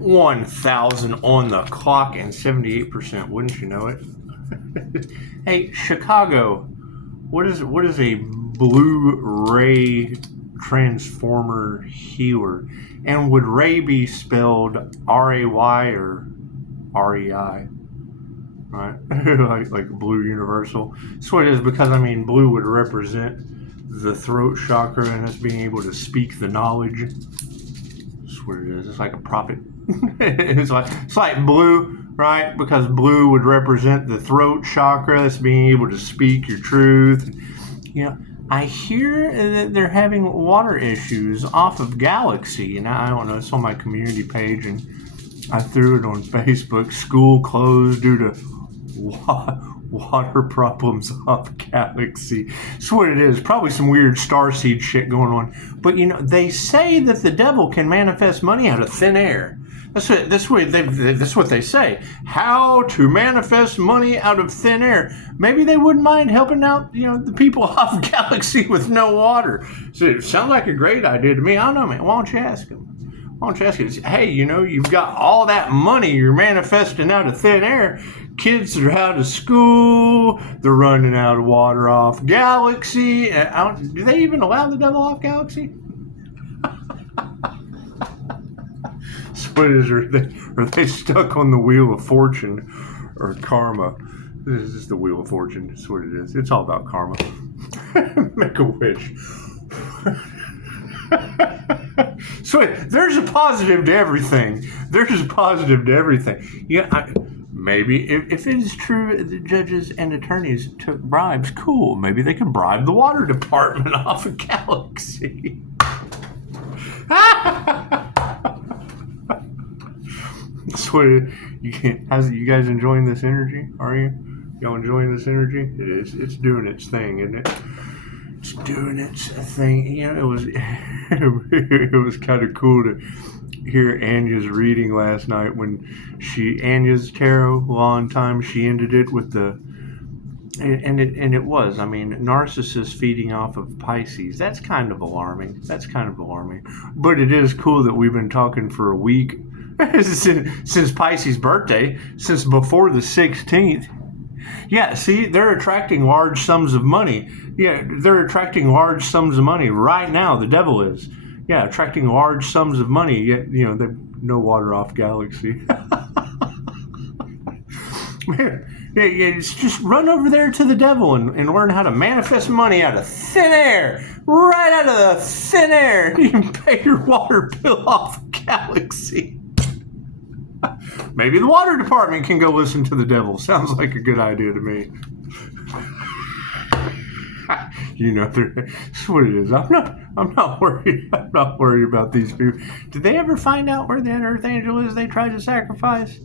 1,000 on the clock and 78%. Wouldn't you know it? Hey, Chicago. What is a blue ray transformer healer? And would ray be spelled R-A-Y or R-E-I? Right? like blue universal. That's what it is, because I mean blue would represent the throat chakra and us being able to speak the knowledge. That's what it is. It's like a prophet. it's like blue, right? Because blue would represent the throat chakra, that's being able to speak your truth. You know, I hear that they're having water issues off of Galaxy, and I don't know, it's on my community page, and I threw it on Facebook. School closed due to water problems off Galaxy. That's what it is. Probably some weird starseed shit going on. But you know, they say that the devil can manifest money out of thin air. That's what they say. How to manifest money out of thin air. Maybe they wouldn't mind helping out, you know, the people off Galaxy with no water. So it sounds like a great idea to me. I don't know, man. Why don't you ask them? Why don't you ask them? Hey, you know, you've got all that money you're manifesting out of thin air. Kids are out of school. They're running out of water off Galaxy. Do they even allow the devil off Galaxy? What is, are they stuck on the wheel of fortune or karma? This is the wheel of fortune. That's what it is. It's all about karma. Make a wish. So there's a positive to everything. There's a positive to everything. Yeah, maybe if it is true that judges and attorneys took bribes, cool. Maybe they can bribe the water department off of Galaxy. So you guys enjoying this energy? Are you? Y'all enjoying this energy? It is. It's doing its thing, isn't it? It's doing its thing. You know, it was kind of cool to hear Anya's reading last night when Anya's tarot, long time, she ended it with it was, I mean, narcissists feeding off of Pisces. That's kind of alarming. But it is cool that we've been talking for a week since Pisces' birthday, since before the 16th. Yeah, see, they're attracting large sums of money. Yeah, they're attracting large sums of money right now. The devil is. Yeah, attracting large sums of money. Yet, you know, there's no water off Galaxy. Man, yeah, just run over there to the devil and learn how to manifest money out of thin air. Right out of the thin air. You can pay your water bill off Galaxy. Maybe the water department can go listen to the devil. Sounds like a good idea to me. You know, that's what it is. I'm not worried. I'm not worried about these people. Did they ever find out where the Earth Angel is they tried to sacrifice?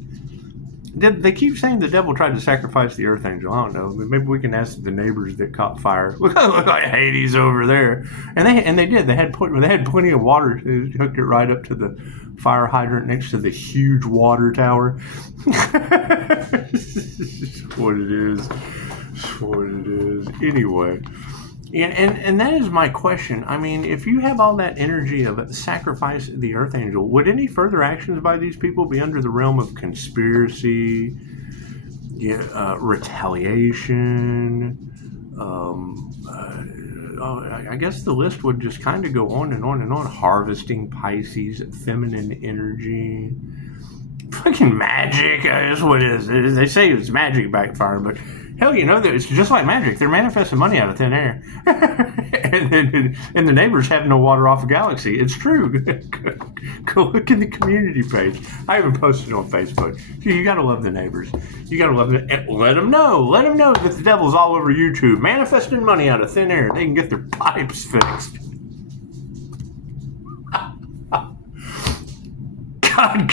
They keep saying the devil tried to sacrifice the Earth Angel. I don't know. Maybe we can ask the neighbors that caught fire. Look like Hades over there. And they did. They had plenty of water. They hooked it right up to the fire hydrant next to the huge water tower. What it is. What it is. Anyway. And that is my question. I mean, if you have all that energy of sacrifice the Earth Angel, would any further actions by these people be under the realm of conspiracy, retaliation? I guess the list would just kind of go on and on and on. Harvesting Pisces, feminine energy, fucking magic. That's what it is. They say it's magic backfire, but hell, you know, it's just like magic. They're manifesting money out of thin air. and the neighbors have no water off of Galaxy. It's true. Go look in the community page. I haven't posted on Facebook. You got to love the neighbors. You got to love them. Let them know. Let them know that the devil's all over YouTube, manifesting money out of thin air. They can get their pipes fixed.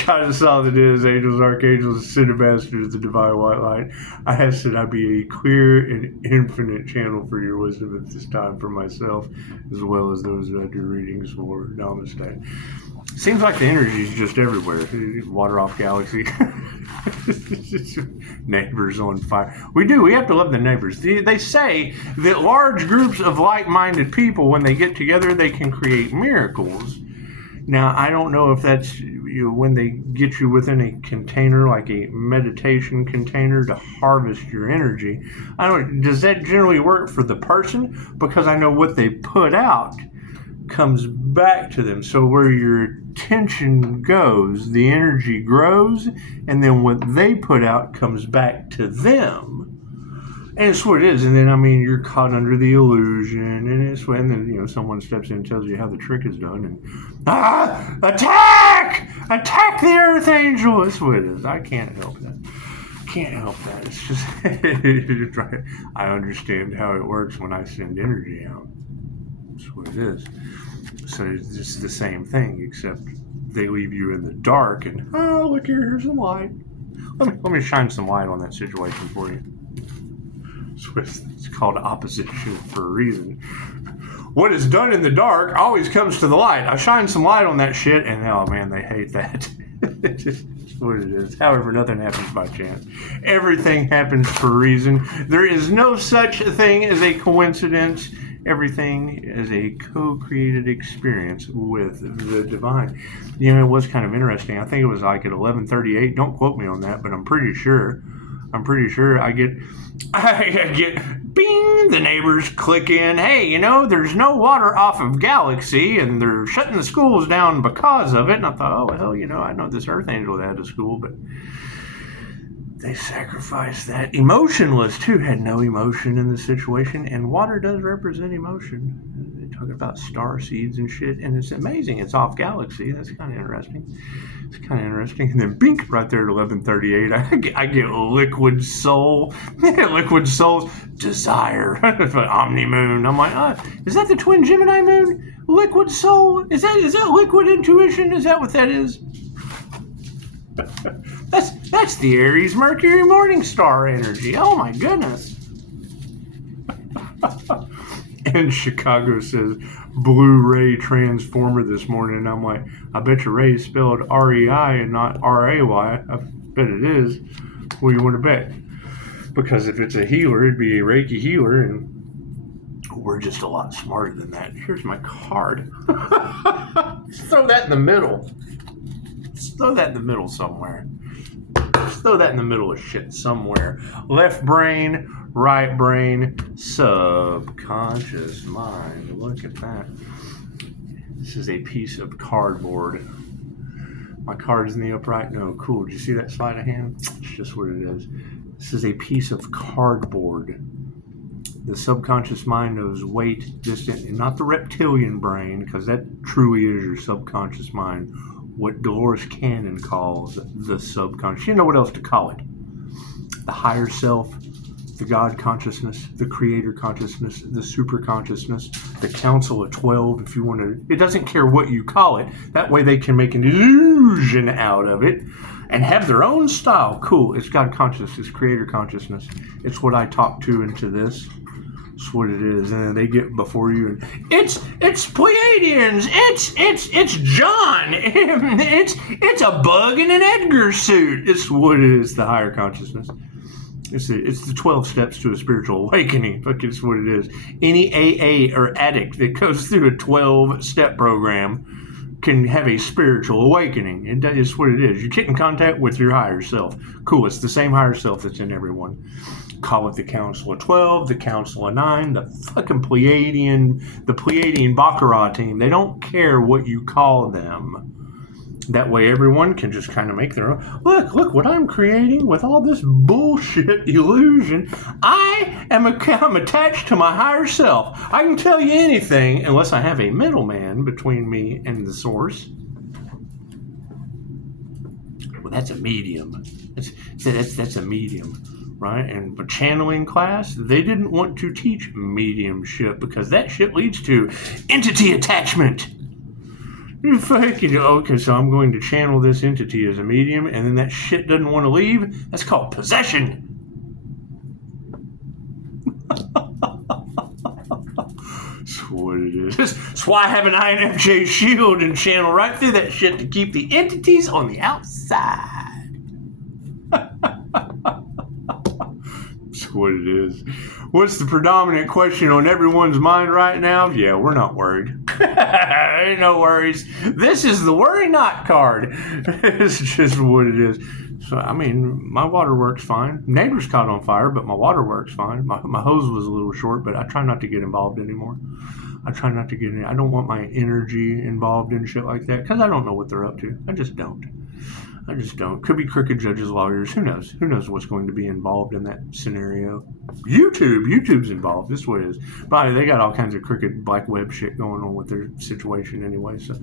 God is all that is. Angels, archangels, ascended ambassadors, the divine white light. I ask that I be a clear and infinite channel for your wisdom at this time for myself, as well as those that I do readings for. Namaste. Seems like the energy is just everywhere. Water off Galaxy. Neighbors on fire. We have to love the neighbors. They say that large groups of like-minded people, when they get together, they can create miracles. Now, I don't know if that's when they get you within a container, like a meditation container, to harvest your energy. Does that generally work for the person? Because I know what they put out comes back to them. So where your attention goes, the energy grows, and then what they put out comes back to them. And it's what it is. And then, you're caught under the illusion, and it's when then, someone steps in and tells you how the trick is done, and attack the Earth Angel. That's what it is. I can't help that. It's just I understand how it works when I send energy out. That's what it is. So it's just the same thing, except they leave you in the dark, and look here, here's some light. Let me shine some light on that situation for you. It's called opposition for a reason. What is done in the dark always comes to the light. I shine some light on that shit, and oh man, they hate that. It's just what it is. However, nothing happens by chance. Everything happens for a reason. There is no such thing as a coincidence. Everything is a co-created experience with the divine. It was kind of interesting. I think it was like at 11:38. Don't quote me on that, but I'm pretty sure I get bing, the neighbors click in, hey, there's no water off of Galaxy, and they're shutting the schools down because of it. And I thought, oh, hell, I know this Earth Angel that had a school, but they sacrificed that. Emotionless, too, had no emotion in the situation, and water does represent emotion. They talk about star seeds and shit, and it's amazing. It's off Galaxy. That's kind of interesting. And then bink, right there at 11:38, I get Liquid Soul. Liquid Soul's Desire. Omni Moon. I'm like, is that the twin Gemini moon? Liquid Soul? Is that Liquid Intuition? Is that what that is? That's the Aries Mercury morning star energy. Oh my goodness. And Chicago says Blue Ray Transformer this morning, and I'm like, I bet your Ray is spelled R-E-I and not R-A-Y. I bet it is. What do you want to bet? Because if it's a healer, it'd be a Reiki healer, and we're just a lot smarter than that. Here's my card. Just throw that in the middle. Just throw that in the middle somewhere. Just throw that in the middle of shit somewhere. Left brain, right brain, subconscious mind. Look at that. This is a piece of cardboard. My card's in the upright. No, cool. Did you see that sleight of hand? It's just what it is. This is a piece of cardboard. The subconscious mind knows weight, distance, and not the reptilian brain, because that truly is your subconscious mind. What Dolores Cannon calls the subconscious. You know what else to call it? The higher self, the God consciousness, the creator consciousness, the super consciousness, the council of 12, if you want to. It doesn't care what you call it. That way they can make an illusion out of it and have their own style. Cool. It's God consciousness. It's creator consciousness. It's what I talk to into this. It's what it is. And then they get before you and it's Pleiadians. It's John. It's a bug in an Edgar suit. It's what it is, the higher consciousness. It's the 12 steps to a spiritual awakening. Look, it's what it is. Any AA or addict that goes through a 12-step program can have a spiritual awakening. And that is what it is. You get in contact with your higher self. Cool, it's the same higher self that's in everyone. Call it the Council of 12, the Council of 9, the fucking Pleiadian Baccarat team. They don't care what you call them. That way everyone can just kind of make their own. Look what I'm creating with all this bullshit illusion. I'm attached to my higher self. I can tell you anything unless I have a middleman between me and the source. Well, that's a medium. That's a medium, right? And for channeling class, they didn't want to teach mediumship because that shit leads to entity attachment. Okay, so I'm going to channel this entity as a medium, and then that shit doesn't want to leave. That's called possession. That's what it is. That's why I have an INFJ shield and channel right through that shit to keep the entities on the outside. That's It's what it is. What's the predominant question on everyone's mind right now? Yeah, we're not worried. Ain't no worries. This is the worry not card. It's just what it is. So, I mean, my water works fine. Neighbors caught on fire, but my water works fine. My hose was a little short, but I try not to get involved anymore. I try not to get in. I don't want my energy involved in shit like that because I don't know what they're up to. I just don't. Could be crooked judges, lawyers. Who knows? Who knows what's going to be involved in that scenario? YouTube's involved. This is what it is. But they got all kinds of crooked black web shit going on with their situation anyway. So,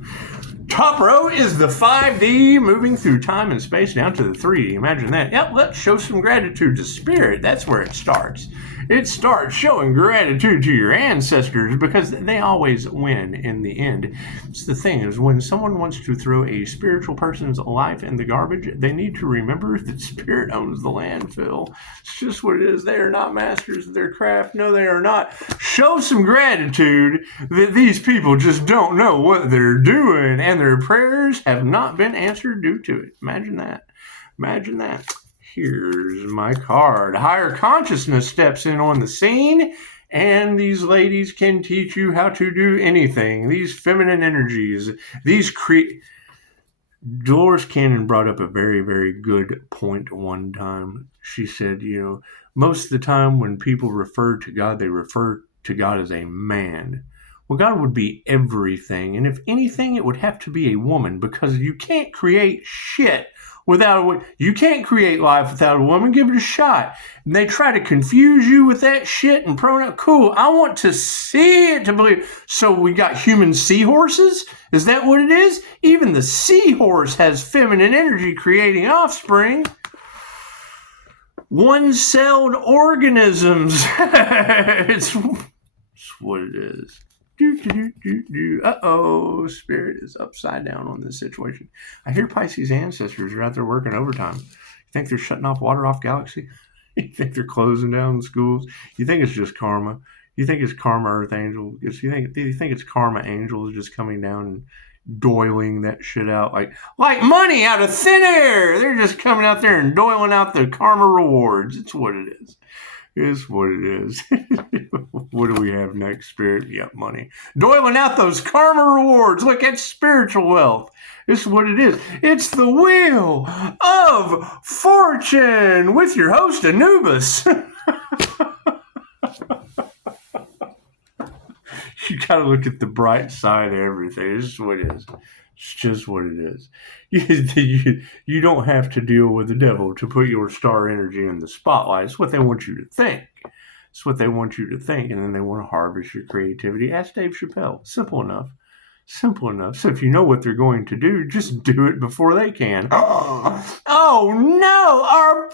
top row is the 5D moving through time and space down to the 3D. Imagine that. Yep, let's show some gratitude to spirit. That's where it starts. It starts showing gratitude to your ancestors because they always win in the end. It's the thing is when someone wants to throw a spiritual person's life in the garbage, they need to remember that spirit owns the landfill. It's just what it is. They are not masters of their craft. No, they are not. Show some gratitude that these people just don't know what they're doing and their prayers have not been answered due to it. Imagine that. Imagine that. Here's my card. Higher consciousness steps in on the scene, and these ladies can teach you how to do anything. These feminine energies, Dolores Cannon brought up a very, very good point one time. She said, most of the time when people refer to God, they refer to God as a man. Well, God would be everything, and if anything, it would have to be a woman because you can't create shit without a woman. You can't create life without a woman. Give it a shot. And they try to confuse you with that shit and pronoun. Cool. I want to see it to believe. So we got human seahorses? Is that what it is? Even the seahorse has feminine energy creating offspring. One-celled organisms. It's what it is. Uh-oh, spirit is upside down on this situation. I hear Pisces ancestors are out there working overtime. You think they're shutting off water off Galaxy? You think they're closing down schools? You think it's just karma? You think it's karma Earth Angel? Do you think it's karma angels just coming down and doiling that shit out like money out of thin air? They're just coming out there and doiling out the karma rewards. It's what it is. It's what it is. What do we have next, spirit? Yep, money. Doiling out those karma rewards. Look, that's spiritual wealth. It's what it is. It's the Wheel of Fortune with your host, Anubis. You gotta look at the bright side of everything. It's just what it is. It's just what it is. You don't have to deal with the devil to put your star energy in the spotlight. It's what they want you to think. It's what they want you to think, and then they want to harvest your creativity. Ask Dave Chappelle. Simple enough. Simple enough. So if you know what they're going to do, just do it before they can. Oh no! Our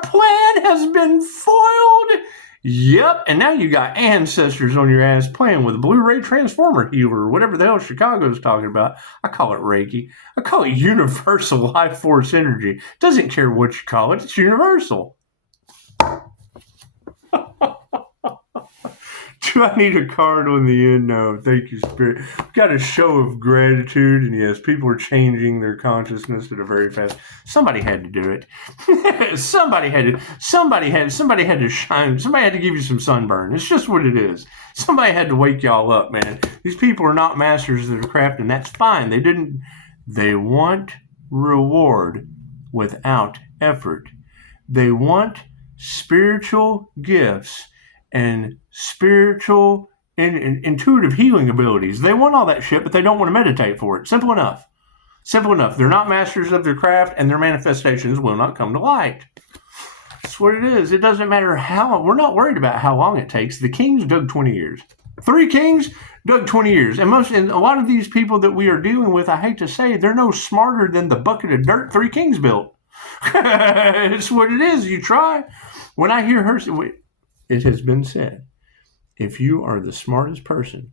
plan has been foiled! Yep, and now you got ancestors on your ass playing with a Blu-ray transformer healer or whatever the hell Chicago's talking about. I call it Reiki. I call it universal life force energy. Doesn't care what you call it. It's universal. Do I need a card on the end? No, thank you, Spirit. We've got a show of gratitude, and yes, people are changing their consciousness at a very fast. Somebody had to do it. Somebody had to shine. Somebody had to give you some sunburn. It's just what it is. Somebody had to wake y'all up, man. These people are not masters of their craft, and that's fine. They want reward without effort. They want spiritual gifts and spiritual and intuitive healing abilities. They want all that shit, but they don't want to meditate for it. Simple enough. Simple enough. They're not masters of their craft, and their manifestations will not come to light. That's what it is. It doesn't matter how long. We're not worried about how long it takes. The kings dug 20 years. 3 kings dug 20 years. And a lot of these people that we are dealing with, I hate to say, they're no smarter than the bucket of dirt 3 kings built. It's what it is. You try. When I hear her, it has been said, if you are the smartest person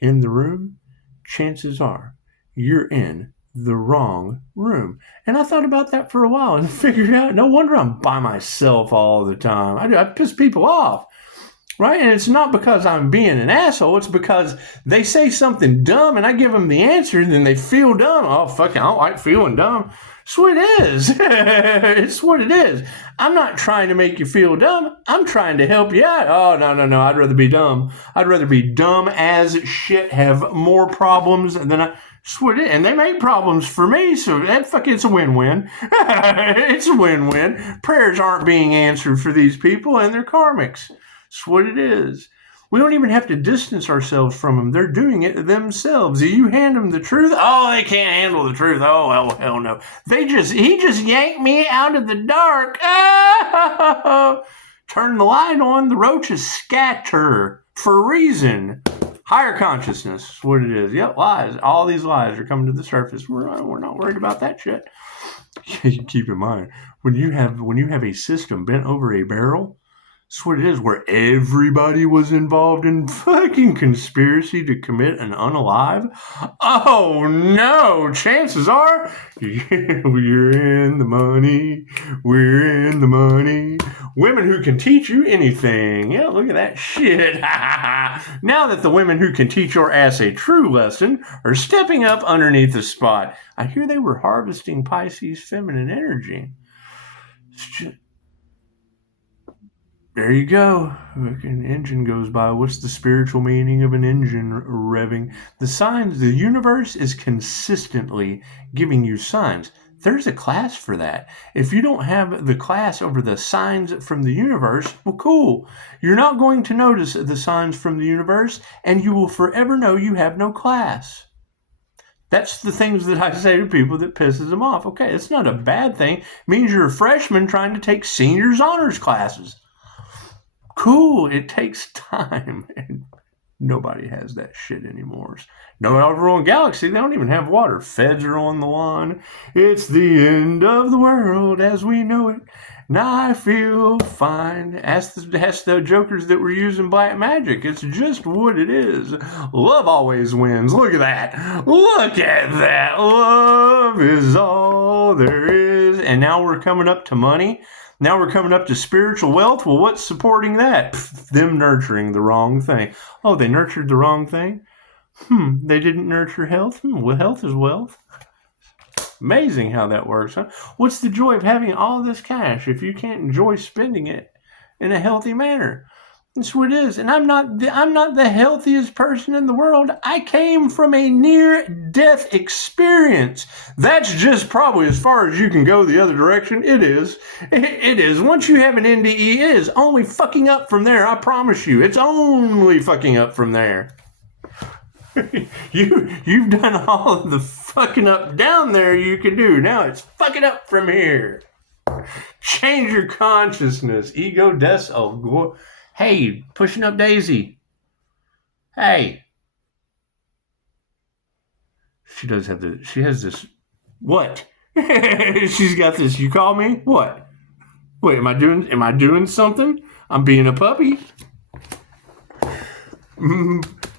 in the room, chances are you're in the wrong room. And I thought about that for a while and figured out, no wonder I'm by myself all the time. I piss people off, right? And it's not because I'm being an asshole. It's because they say something dumb and I give them the answer and then they feel dumb. Oh, fuck, I don't like feeling dumb. It's what it is. It's what it is. I'm not trying to make you feel dumb. I'm trying to help you out. Oh, no. I'd rather be dumb. I'd rather be dumb as shit, have more problems than I... It's what it is. And they make problems for me, so it's a win-win. It's a win-win. Prayers aren't being answered for these people, and they're karmics. It's what it is. We don't even have to distance ourselves from them. They're doing it themselves. You hand them the truth. Oh, they can't handle the truth. Oh, hell no. He just yanked me out of the dark. Oh, turn the light on. The roaches scatter for a reason. Higher consciousness is what it is. Yep, lies. All these lies are coming to the surface. We're not worried about that shit. Keep in mind, when you have a system bent over a barrel, that's what it is, where everybody was involved in fucking conspiracy to commit an unalive. Oh no, chances are we're in the money. We're in the money. Women who can teach you anything. Yeah, look at that shit. Now that the women who can teach your ass a true lesson are stepping up underneath the spot. I hear they were harvesting Pisces feminine energy. It's just, there you go. An engine goes by. What's the spiritual meaning of an engine revving? The signs, the universe is consistently giving you signs. There's a class for that. If you don't have the class over the signs from the universe, well, cool. You're not going to notice the signs from the universe, and you will forever know you have no class. That's the things that I say to people that pisses them off. Okay, it's not a bad thing. It means you're a freshman trying to take seniors honors classes. Cool, it takes time. And nobody has that shit anymore. No, over on Galaxy, they don't even have water. Feds are on the lawn. It's the end of the world as we know it. And I feel fine. Ask the jokers that were using black magic. It's just what it is. Love always wins. Look at that. Look at that. Love is all there is. And now we're coming up to money. Now we're coming up to spiritual wealth. Well, what's supporting that? Them nurturing the wrong thing. Oh, they nurtured the wrong thing? They didn't nurture health? Well, health is wealth. Amazing how that works, huh? What's the joy of having all this cash if you can't enjoy spending it in a healthy manner? That's what it is. And I'm not the healthiest person in the world. I came from a near-death experience. That's just probably as far as you can go the other direction. It is. It is. Once you have an NDE, it is only fucking up from there. I promise you. It's only fucking up from there. You've done all of the fucking up down there you can do. Now it's fucking up from here. Change your consciousness. Ego des. Oh, hey, pushing up Daisy. Hey. She has this. What? She's got this. You call me? What? Wait, am I doing something? I'm being a puppy.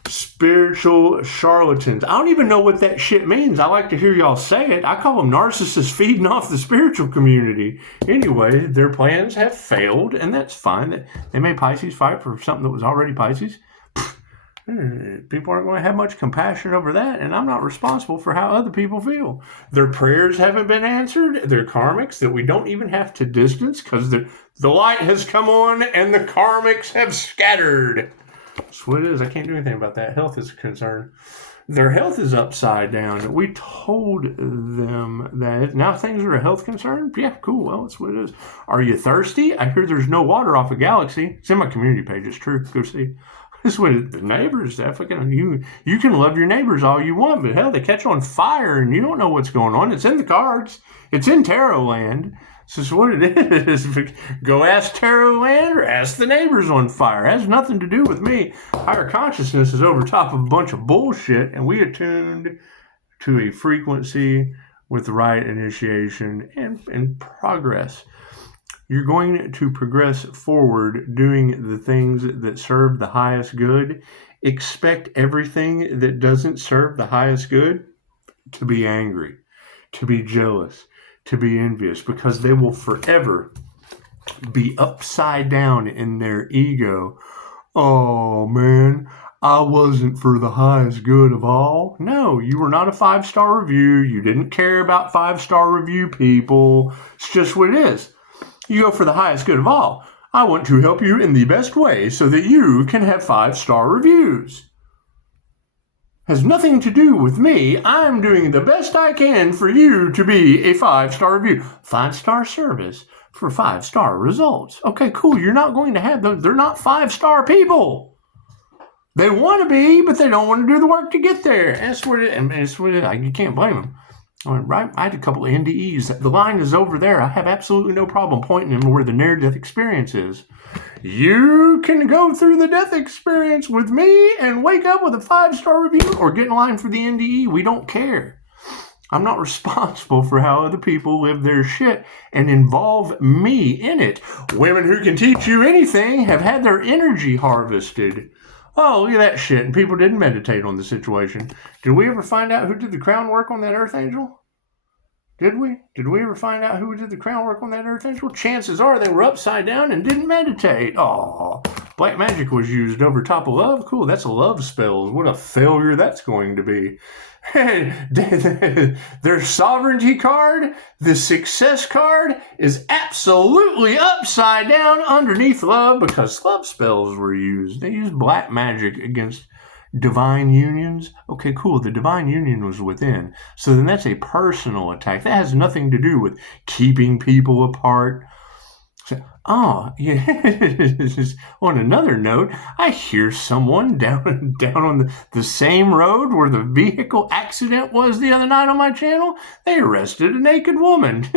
Spiritual charlatans. I don't even know what that shit means. I like to hear y'all say it. I call them narcissists feeding off the spiritual community. Anyway, their plans have failed, and that's fine. They made Pisces fight for something that was already Pisces. People aren't going to have much compassion over that, and I'm not responsible for how other people feel. Their prayers haven't been answered. They're karmics that we don't even have to distance because the light has come on and the karmics have scattered. That's what it is. I can't do anything about that. Health is a concern. Their health is upside down. We told them that. Now things are a health concern? Yeah, cool. Well, that's what it is. Are you thirsty? I hear there's no water off of Galaxy. It's in my community page. It's true. Go see. This way, the neighbors, you can love your neighbors all you want, but hell, they catch on fire and you don't know what's going on. It's in the cards. It's in Tarot land. This is what it is. Go ask Tarot land or ask the neighbors on fire. It has nothing to do with me. Higher consciousness is over top of a bunch of bullshit, and we attuned to a frequency with the right initiation and progress. You're going to progress forward doing the things that serve the highest good. Expect everything that doesn't serve the highest good to be angry, to be jealous, to be envious, because they will forever be upside down in their ego. Oh, man, I wasn't for the highest good of all. No, you were not a 5-star review. You didn't care about 5-star review people. It's just what it is. You go for the highest good of all. I want to help you in the best way so that you can have 5-star reviews. Has nothing to do with me. I'm doing the best I can for you to be a 5-star review. 5-star service for 5-star results. Okay, cool. You're not going to have those. They're not 5-star people. They want to be, but they don't want to do the work to get there. That's what it, you can't blame them. Right? I had a couple of NDEs. The line is over there. I have absolutely no problem pointing them to where the near-death experience is. You can go through the death experience with me and wake up with a 5-star review or get in line for the NDE. We don't care. I'm not responsible for how other people live their shit and involve me in it. Women who can teach you anything have had their energy harvested. Oh, look at that shit. And people didn't meditate on the situation. Did we ever find out who did the crown work on that Earth Angel? Did we? Did we ever find out who did the crown work on that Earth Angel? Chances are they were upside down and didn't meditate. Oh, black magic was used over top of love. Cool, that's a love spell. What a failure that's going to be. Their sovereignty card, the success card, is absolutely upside down underneath love because love spells were used. They used black magic against divine unions. Okay, cool. The divine union was within. So then that's a personal attack. That has nothing to do with keeping people apart. So, on another note, I hear someone down on the same road where the vehicle accident was the other night on my channel. They arrested a naked woman.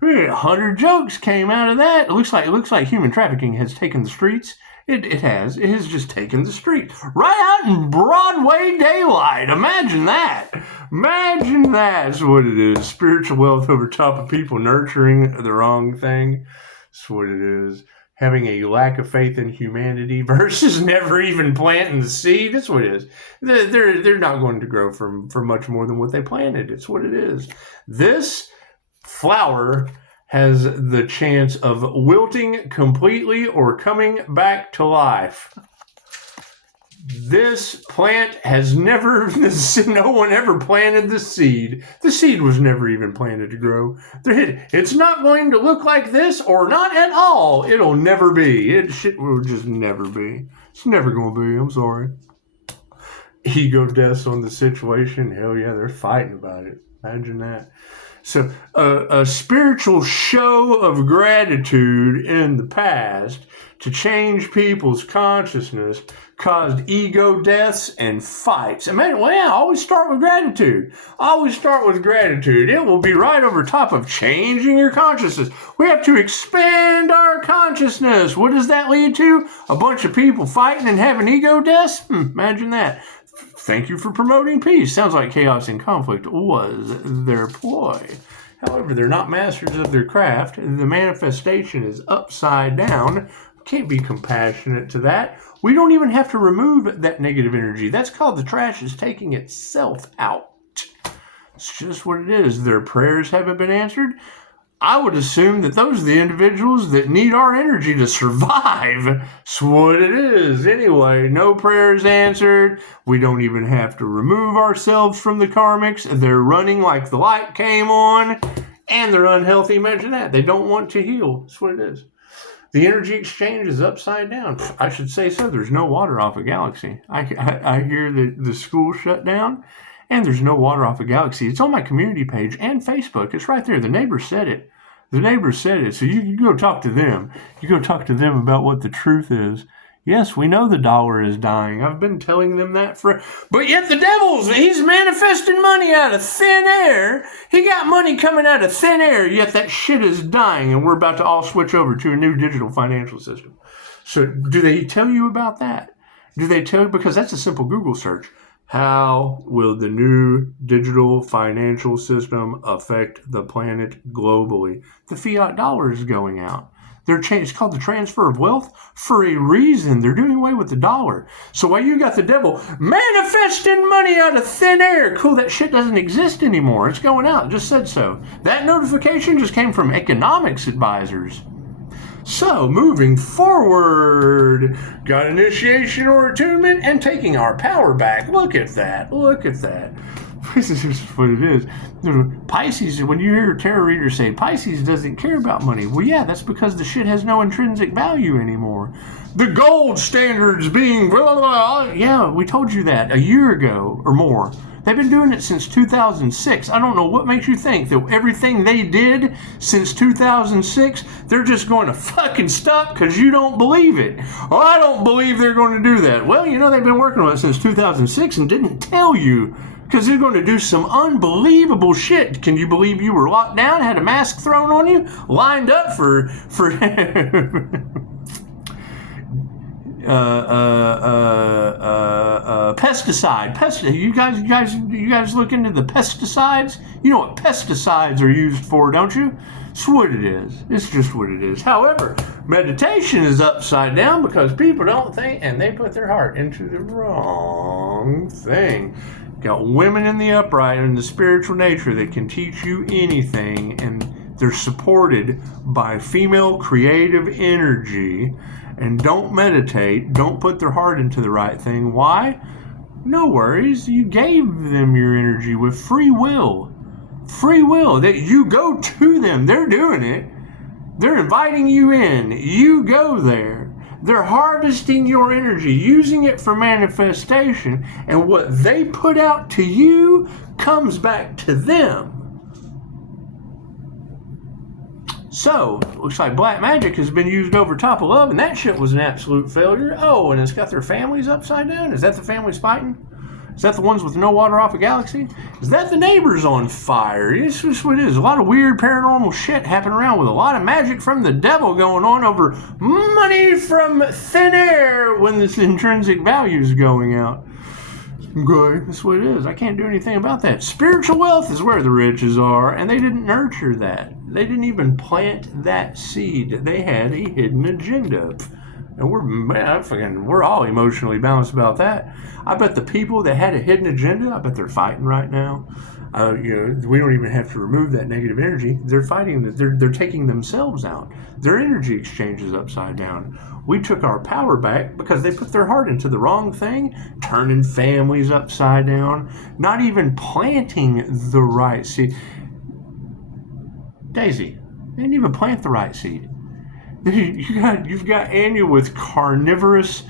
100 jokes came out of that. It looks like human trafficking has taken the streets. It has just taken the street. Right out in Broadway daylight. Imagine that. Imagine that's what it is. Spiritual wealth over top of people nurturing the wrong thing. That's what it is. Having a lack of faith in humanity versus never even planting the seed. That's what it is. They're not going to grow for much more than what they planted. It's what it is. This flower has the chance of wilting completely or coming back to life. This plant has never, no one ever planted the seed. The seed was never even planted to grow. It's not going to look like this or not at all. It'll never be. It will just never be. It's never going to be. I'm sorry. Ego deaths on the situation. Hell yeah, they're fighting about it. Imagine that. So a spiritual show of gratitude in the past to change people's consciousness caused ego deaths and fights. Imagine, well, yeah, always start with gratitude. Always start with gratitude. It will be right over top of changing your consciousness. We have to expand our consciousness. What does that lead to? A bunch of people fighting and having ego deaths? Imagine that. Thank you for promoting peace. Sounds like chaos and conflict was their ploy. However, they're not masters of their craft. The manifestation is upside down. Can't be compassionate to that. We don't even have to remove that negative energy. That's called the trash is taking itself out. It's just what it is. Their prayers haven't been answered. I would assume that those are the individuals that need our energy to survive. That's what it is. Anyway, no prayers answered. We don't even have to remove ourselves from the karmics. They're running like the light came on, and they're unhealthy. Imagine that. They don't want to heal. That's what it is. The energy exchange is upside down. I should say so. There's no water off of Galaxy. I hear that the school shut down, and there's no water off of Galaxy. It's on my community page and Facebook. It's right there. The neighbors said it. The neighbors said it. So you go talk to them. You go talk to them about what the truth is. Yes, we know the dollar is dying. I've been telling them that but yet the devil's, he's manifesting money out of thin air. He got money coming out of thin air, yet that shit is dying, and we're about to all switch over to a new digital financial system. So do they tell you about that? Do they tell you? Because that's a simple Google search. How will the new digital financial system affect the planet globally? The fiat dollar is going out. It's called the transfer of wealth for a reason. They're doing away with the dollar. So while you got the devil manifesting money out of thin air, cool, that shit doesn't exist anymore. It's going out. It just said so. That notification just came from economics advisors. So, moving forward, got initiation or attunement and taking our power back. Look at that. Look at that. This is just what it is. Pisces, when you hear a tarot reader say Pisces doesn't care about money, well, yeah, that's because the shit has no intrinsic value anymore. The gold standards being blah, blah, blah. Yeah, we told you that a year ago or more. They've been doing it since 2006. I don't know what makes you think that everything they did since 2006, they're just going to fucking stop because you don't believe it. Oh, I don't believe they're going to do that. Well, you know, they've been working on it since 2006 and didn't tell you because they're going to do some unbelievable shit. Can you believe you were locked down, had a mask thrown on you, lined up for pesticide. You guys look into the pesticides. You know what pesticides are used for, don't you? It's what it is. It's just what it is. However, meditation is upside down because people don't think, and they put their heart into the wrong thing. Got women in the upright and the spiritual nature that can teach you anything, and they're supported by female creative energy. And don't meditate, don't put their heart into the right thing. Why? No worries. You gave them your energy with free will. Free will. That you go to them. They're doing it. They're inviting you in. You go there. They're harvesting your energy, using it for manifestation. And what they put out to you comes back to them. So, looks like black magic has been used over top of love, and that shit was an absolute failure. Oh, and it's got their families upside down? Is that the families fighting? Is that the ones with no water off a galaxy? Is that the neighbors on fire? It's just what it is. A lot of weird paranormal shit happening around with a lot of magic from the devil going on over money from thin air when this intrinsic value is going out. Okay, that's what it is. I can't do anything about that. Spiritual wealth is where the riches are, and they didn't nurture that. They didn't even plant that seed. They had a hidden agenda. And we're all emotionally balanced about that. I bet the people that had a hidden agenda, I bet they're fighting right now. We don't even have to remove that negative energy. They're fighting. They're taking themselves out. Their energy exchange is upside down. We took our power back because they put their heart into the wrong thing, turning families upside down, not even planting the right seed. Daisy, they didn't even plant the right seed. You've got Anya with carnivorous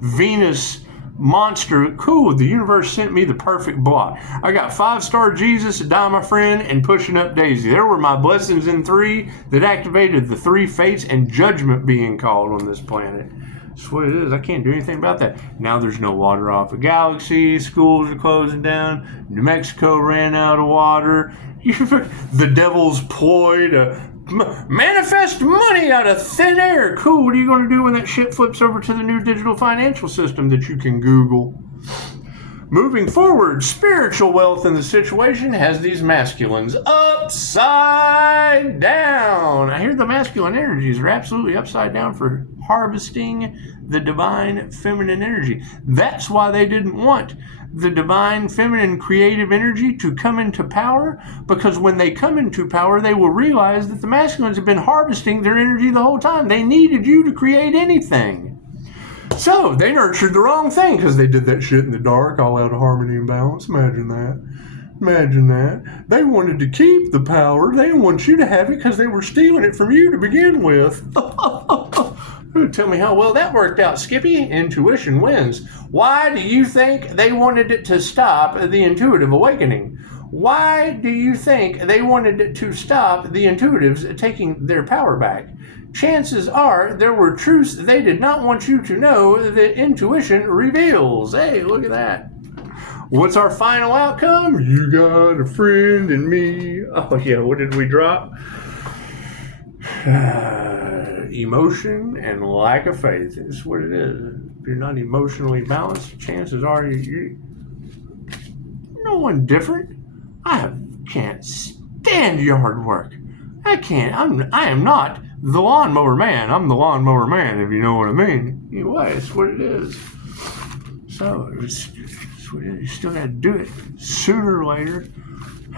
Venus monster. Cool, the universe sent me the perfect block. I got 5-star Jesus, die my friend, and pushing up Daisy. There were my blessings in 3 that activated the 3 fates and judgment being called on this planet. That's what it is. I can't do anything about that. Now there's no water off a galaxy. Schools are closing down. New Mexico ran out of water. The devil's ploy to manifest money out of thin air. Cool. What are you going to do when that shit flips over to the new digital financial system that you can Google? Moving forward, spiritual wealth in the situation has these masculines upside down. I hear the masculine energies are absolutely upside down for harvesting the divine feminine energy. That's why they didn't want the divine feminine creative energy to come into power, because when they come into power, they will realize that the masculines have been harvesting their energy the whole time. They needed you to create anything. So they nurtured the wrong thing because they did that shit in the dark, all out of harmony and balance. Imagine that. Imagine that. They wanted to keep the power. They didn't want you to have it because they were stealing it from you to begin with. Tell me how well that worked out, Skippy. Intuition wins. Why do you think they wanted it to stop the intuitive awakening? Why do you think they wanted it to stop the intuitives taking their power back? Chances are there were truths they did not want you to know that intuition reveals. Hey, look at that. What's our final outcome? You got a friend in me. Oh, yeah, what did we drop? Emotion and lack of faith is what it is. If you're not emotionally balanced, chances are you're no one different. I can't stand yard work. I am not the lawnmower man. I'm the lawnmower man, if you know what I mean. Anyway, it's what it is. So, it's what it is. You still got to do it sooner or later.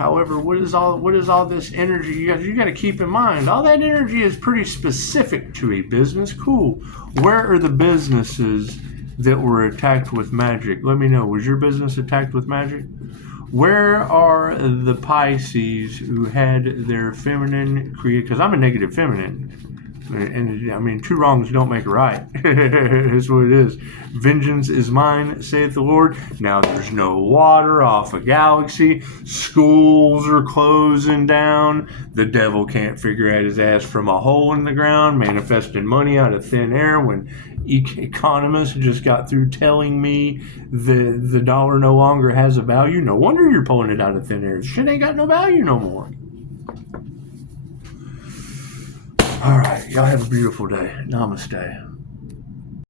However, what is all this energy? You got to keep in mind, all that energy is pretty specific to a business. Cool. Where are the businesses that were attacked with magic? Let me know. Was your business attacked with magic? Where are the Pisces who had their feminine created? Because I'm a negative feminine. And I mean, two wrongs don't make a right. That's what it is. Vengeance is mine, saith the Lord. Now there's no water off a galaxy. Schools are closing down. The devil can't figure out his ass from a hole in the ground, manifesting money out of thin air when economists just got through telling me the dollar no longer has a value. No wonder you're pulling it out of thin air. Shit ain't got no value no more. All right, y'all have a beautiful day. Namaste.